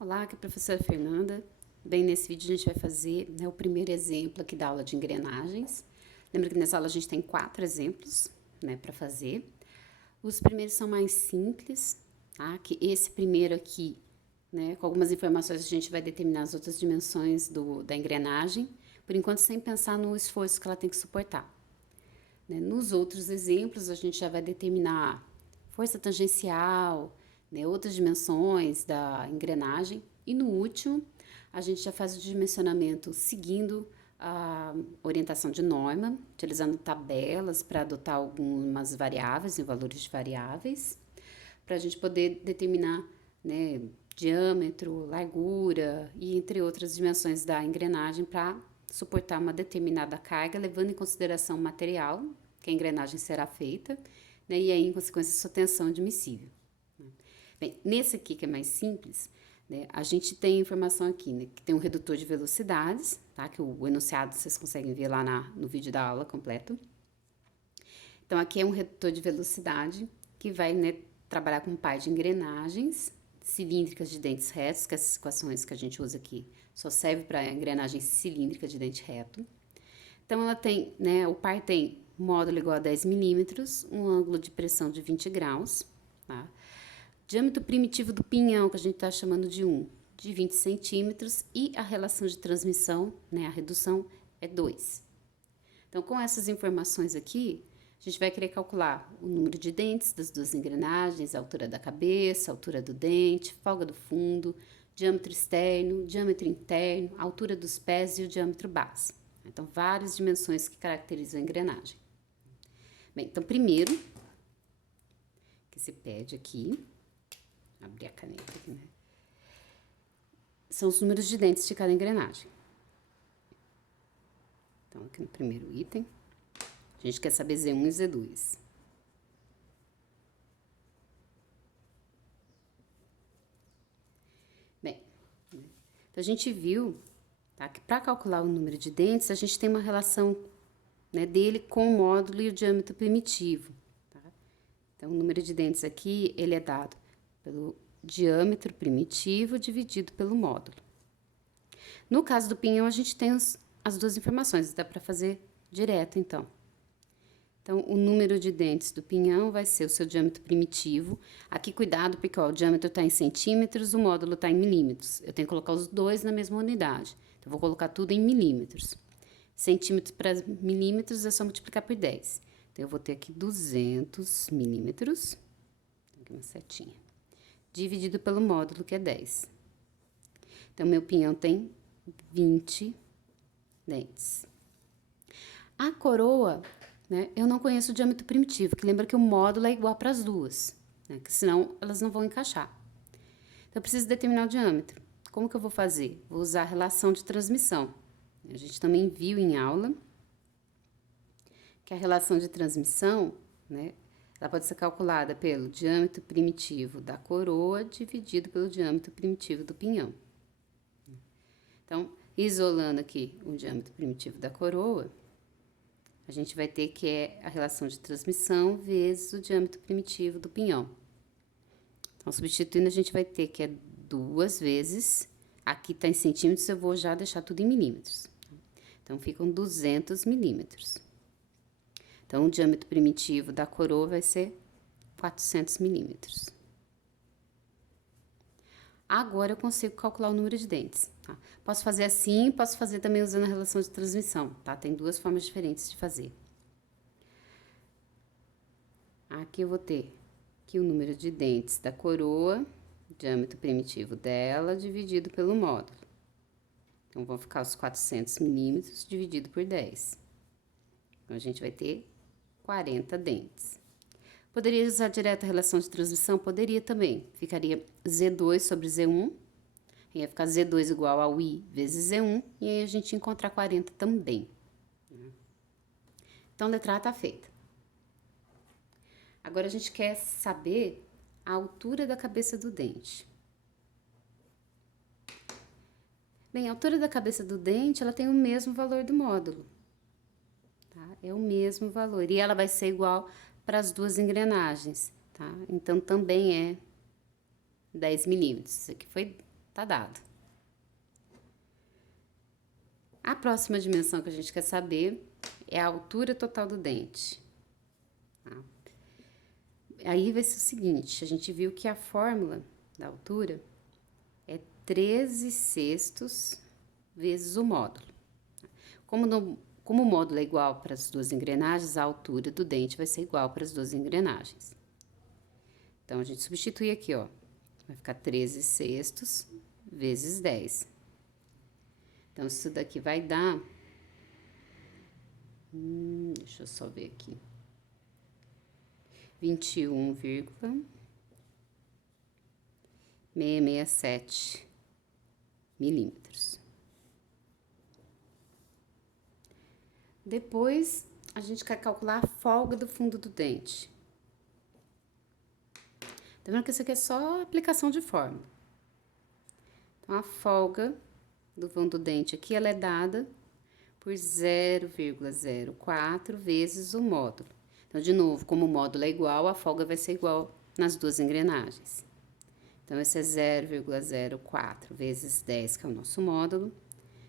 Olá, aqui é a professora Fernanda. Bem, nesse vídeo a gente vai fazer, o primeiro exemplo aqui da aula de engrenagens. Lembra que nessa aula a gente tem 4 exemplos, para fazer. Os primeiros são mais simples, tá? Que esse primeiro aqui, com algumas informações a gente vai determinar as outras dimensões da engrenagem, por enquanto sem pensar no esforço que ela tem que suportar. Nos outros exemplos a gente já vai determinar força tangencial, outras dimensões da engrenagem. E no último, a gente já faz o dimensionamento seguindo a orientação de norma, utilizando tabelas para adotar algumas variáveis e valores de variáveis, para a gente poder determinar diâmetro, largura e entre outras dimensões da engrenagem para suportar uma determinada carga, levando em consideração o material que a engrenagem será feita, e aí, em consequência, sua tensão admissível. Bem, nesse aqui que é mais simples, a gente tem informação aqui, que tem um redutor de velocidades, tá? Que o enunciado vocês conseguem ver lá no vídeo da aula completo. Então, aqui é um redutor de velocidade que vai, trabalhar com um par de engrenagens cilíndricas de dentes retos, que essas equações que a gente usa aqui só serve para engrenagem cilíndrica de dente reto. Então, ela tem, o par tem módulo igual a 10 milímetros, um ângulo de pressão de 20 graus, tá? Diâmetro primitivo do pinhão, que a gente está chamando de 1, de 20 centímetros, e a relação de transmissão, a redução, é 2. Então, com essas informações aqui, a gente vai querer calcular o número de dentes das duas engrenagens, a altura da cabeça, a altura do dente, folga do fundo, diâmetro externo, diâmetro interno, a altura dos pés e o diâmetro base. Então, várias dimensões que caracterizam a engrenagem. Bem, então, primeiro, que se pede aqui, abrir a caneta aqui, são os números de dentes de cada engrenagem. Então, aqui no primeiro item, a gente quer saber Z1 e Z2. Bem, então a gente viu, tá, que para calcular o número de dentes, a gente tem uma relação, dele com o módulo e o diâmetro primitivo. Tá? Então, o número de dentes aqui, ele é dado pelo diâmetro primitivo dividido pelo módulo. No caso do pinhão, a gente tem as duas informações, dá para fazer direto, então. Então, o número de dentes do pinhão vai ser o seu diâmetro primitivo. Aqui, cuidado, porque o diâmetro está em centímetros, o módulo está em milímetros. Eu tenho que colocar os dois na mesma unidade. Então, eu vou colocar tudo em milímetros. Centímetros para milímetros é só multiplicar por 10. Então, eu vou ter aqui 200 milímetros. Aqui uma setinha. Dividido pelo módulo, que é 10. Então, meu pinhão tem 20 dentes. A coroa, eu não conheço o diâmetro primitivo, que lembra que o módulo é igual para as duas, que senão elas não vão encaixar. Então, eu preciso determinar o diâmetro. Como que eu vou fazer? Vou usar a relação de transmissão. A gente também viu em aula que a relação de transmissão, ela pode ser calculada pelo diâmetro primitivo da coroa dividido pelo diâmetro primitivo do pinhão. Então, isolando aqui o diâmetro primitivo da coroa, a gente vai ter que é a relação de transmissão vezes o diâmetro primitivo do pinhão. Então, substituindo, a gente vai ter que é 2 vezes, aqui está em centímetros, eu vou já deixar tudo em milímetros. Então, ficam 200 milímetros. Então, o diâmetro primitivo da coroa vai ser 400 milímetros. Agora, eu consigo calcular o número de dentes, tá? Posso fazer assim, posso fazer também usando a relação de transmissão, tá? Tem 2 formas diferentes de fazer. Aqui eu vou ter que o número de dentes da coroa, diâmetro primitivo dela, dividido pelo módulo. Então, vão ficar os 400 milímetros dividido por 10. Então, a gente vai ter 40 dentes. Poderia usar direto a relação de transmissão? Poderia também. Ficaria Z2 sobre Z1. Ia ficar Z2 igual ao I vezes Z1. E aí a gente encontra 40 também. Então, a letra A tá feita. Agora, a gente quer saber a altura da cabeça do dente. Bem, a altura da cabeça do dente, ela tem o mesmo valor do módulo. Tá? É o mesmo valor. E ela vai ser igual para as duas engrenagens, tá? Então, também é 10 milímetros. Isso aqui foi tá dado. A próxima dimensão que a gente quer saber é a altura total do dente. Tá? Aí vai ser o seguinte, a gente viu que a fórmula da altura é 13/6 vezes o módulo. Como o módulo é igual para as duas engrenagens, a altura do dente vai ser igual para as duas engrenagens. Então, a gente substitui aqui, ó, vai ficar 13/6 vezes 10. Então, isso daqui vai dar... deixa eu só ver aqui. 21,667 milímetros. Depois, a gente quer calcular a folga do fundo do dente. Tá vendo que isso aqui é só aplicação de fórmula. Então, a folga do fundo do dente aqui, ela é dada por 0,04 vezes o módulo. Então, de novo, como o módulo é igual, a folga vai ser igual nas duas engrenagens. Então, esse é 0,04 vezes 10, que é o nosso módulo.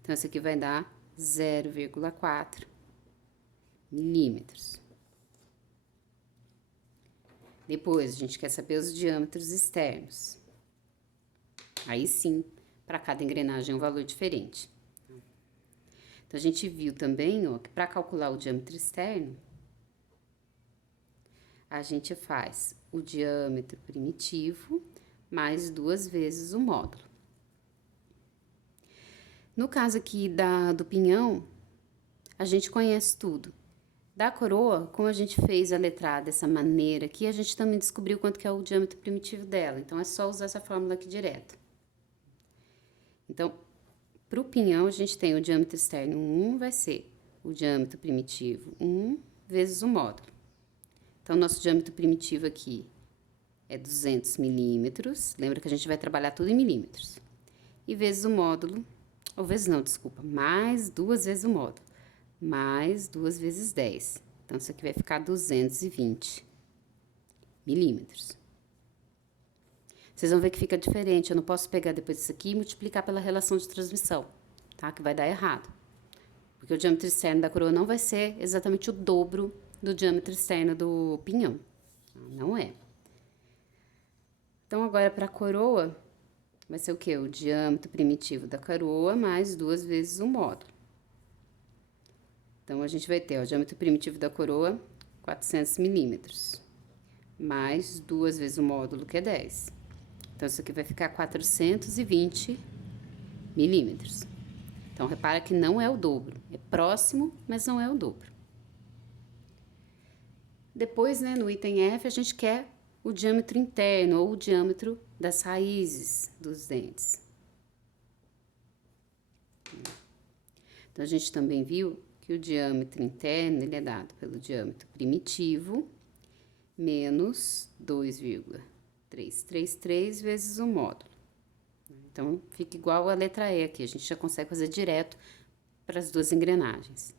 Então, esse aqui vai dar 0,4 milímetros. Depois, a gente quer saber os diâmetros externos. Aí sim, para cada engrenagem é um valor diferente. Então, a gente viu também, ó, que para calcular o diâmetro externo, a gente faz o diâmetro primitivo mais 2 vezes o módulo. No caso aqui do pinhão, a gente conhece tudo. Da coroa, como a gente fez a letrada dessa maneira aqui, a gente também descobriu quanto que é o diâmetro primitivo dela. Então, é só usar essa fórmula aqui direto. Então, para o pinhão, a gente tem o diâmetro externo 1, vai ser o diâmetro primitivo 1 vezes o módulo. Então, nosso diâmetro primitivo aqui é 200 milímetros. Lembra que a gente vai trabalhar tudo em milímetros. E vezes o módulo, ou vezes não, desculpa, mais 2 vezes o módulo. Mais 2 vezes 10. Então, isso aqui vai ficar 220 milímetros. Vocês vão ver que fica diferente. Eu não posso pegar depois disso aqui e multiplicar pela relação de transmissão, tá? Que vai dar errado. Porque o diâmetro externo da coroa não vai ser exatamente o dobro do diâmetro externo do pinhão. Não é. Então, agora, para a coroa, vai ser o quê? O diâmetro primitivo da coroa mais 2 vezes o módulo. Então, a gente vai ter, ó, o diâmetro primitivo da coroa, 400 milímetros, mais 2 vezes o módulo, que é 10. Então, isso aqui vai ficar 420 milímetros. Então, repara que não é o dobro. É próximo, mas não é o dobro. Depois, né, no item F, a gente quer o diâmetro interno, ou o diâmetro das raízes dos dentes. Então, a gente também viu que o diâmetro interno, ele é dado pelo diâmetro primitivo menos 2,333 vezes o módulo. Então, fica igual a letra E aqui, a gente já consegue fazer direto para as duas engrenagens.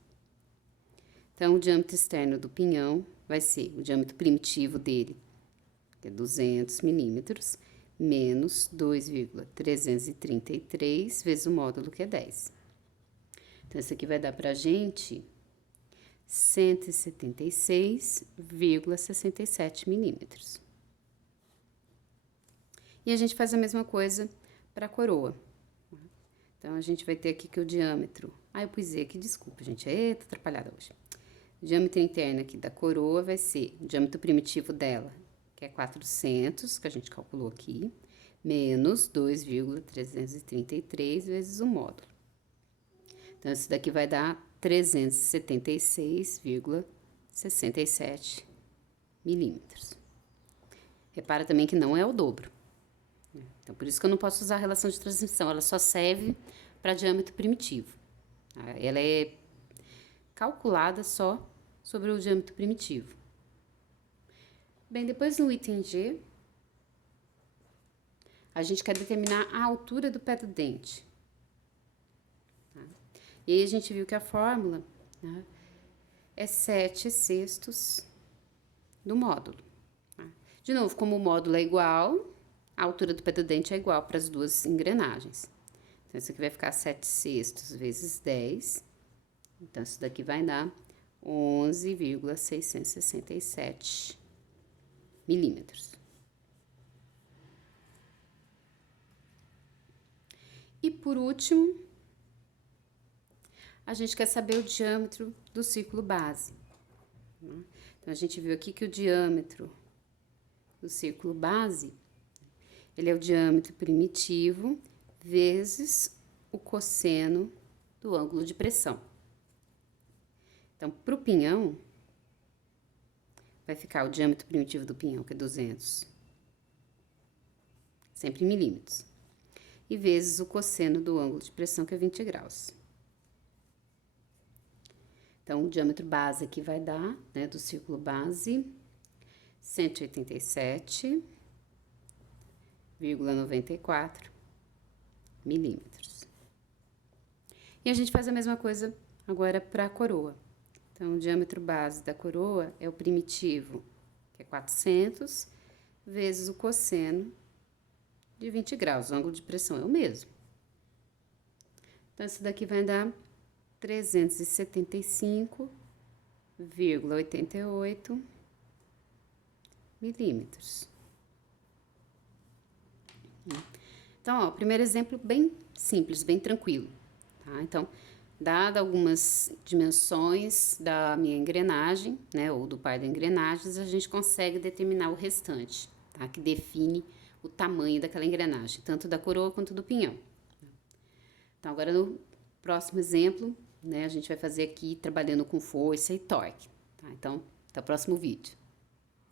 Então, o diâmetro externo do pinhão vai ser o diâmetro primitivo dele, que é 200 milímetros, menos 2,333 vezes o módulo, que é 10. Então, isso aqui vai dar pra gente 176,67 milímetros. E a gente faz a mesma coisa para a coroa. Então, a gente vai ter aqui que o diâmetro... eu pus aqui, desculpa, gente, tô atrapalhada hoje. O diâmetro interno aqui da coroa vai ser o diâmetro primitivo dela, que é 400, que a gente calculou aqui, menos 2,333 vezes o módulo. Então, isso daqui vai dar 376,67 milímetros. Repara também que não é o dobro. Então, por isso que eu não posso usar a relação de transmissão, ela só serve para diâmetro primitivo. Ela é calculada só sobre o diâmetro primitivo. Bem, depois no item G, a gente quer determinar a altura do pé do dente. E aí, a gente viu que a fórmula, né, é 7/6 do módulo. Tá? De novo, como o módulo é igual, a altura do pé do dente é igual para as duas engrenagens. Então, isso aqui vai ficar 7/6 vezes 10. Então, isso daqui vai dar 11,667 milímetros. E por último, a gente quer saber o diâmetro do círculo base. Então, a gente viu aqui que o diâmetro do círculo base, ele é o diâmetro primitivo vezes o cosseno do ângulo de pressão. Então, para o pinhão, vai ficar o diâmetro primitivo do pinhão, que é 200, sempre em milímetros, e vezes o cosseno do ângulo de pressão, que é 20 graus. Então, o diâmetro base aqui vai dar, né, do círculo base, 187,94 milímetros. E a gente faz a mesma coisa agora para a coroa. Então, o diâmetro base da coroa é o primitivo, que é 400, vezes o cosseno de 20 graus. O ângulo de pressão é o mesmo. Então, isso daqui vai dar 375,88 milímetros. Então, ó, o primeiro exemplo bem simples, bem tranquilo, tá? Então, dada algumas dimensões da minha engrenagem, né, ou do par da engrenagem, a gente consegue determinar o restante, tá? Que define o tamanho daquela engrenagem, tanto da coroa quanto do pinhão. Então, agora no próximo exemplo, né, a gente vai fazer aqui trabalhando com força e torque, tá? Então, até o próximo vídeo.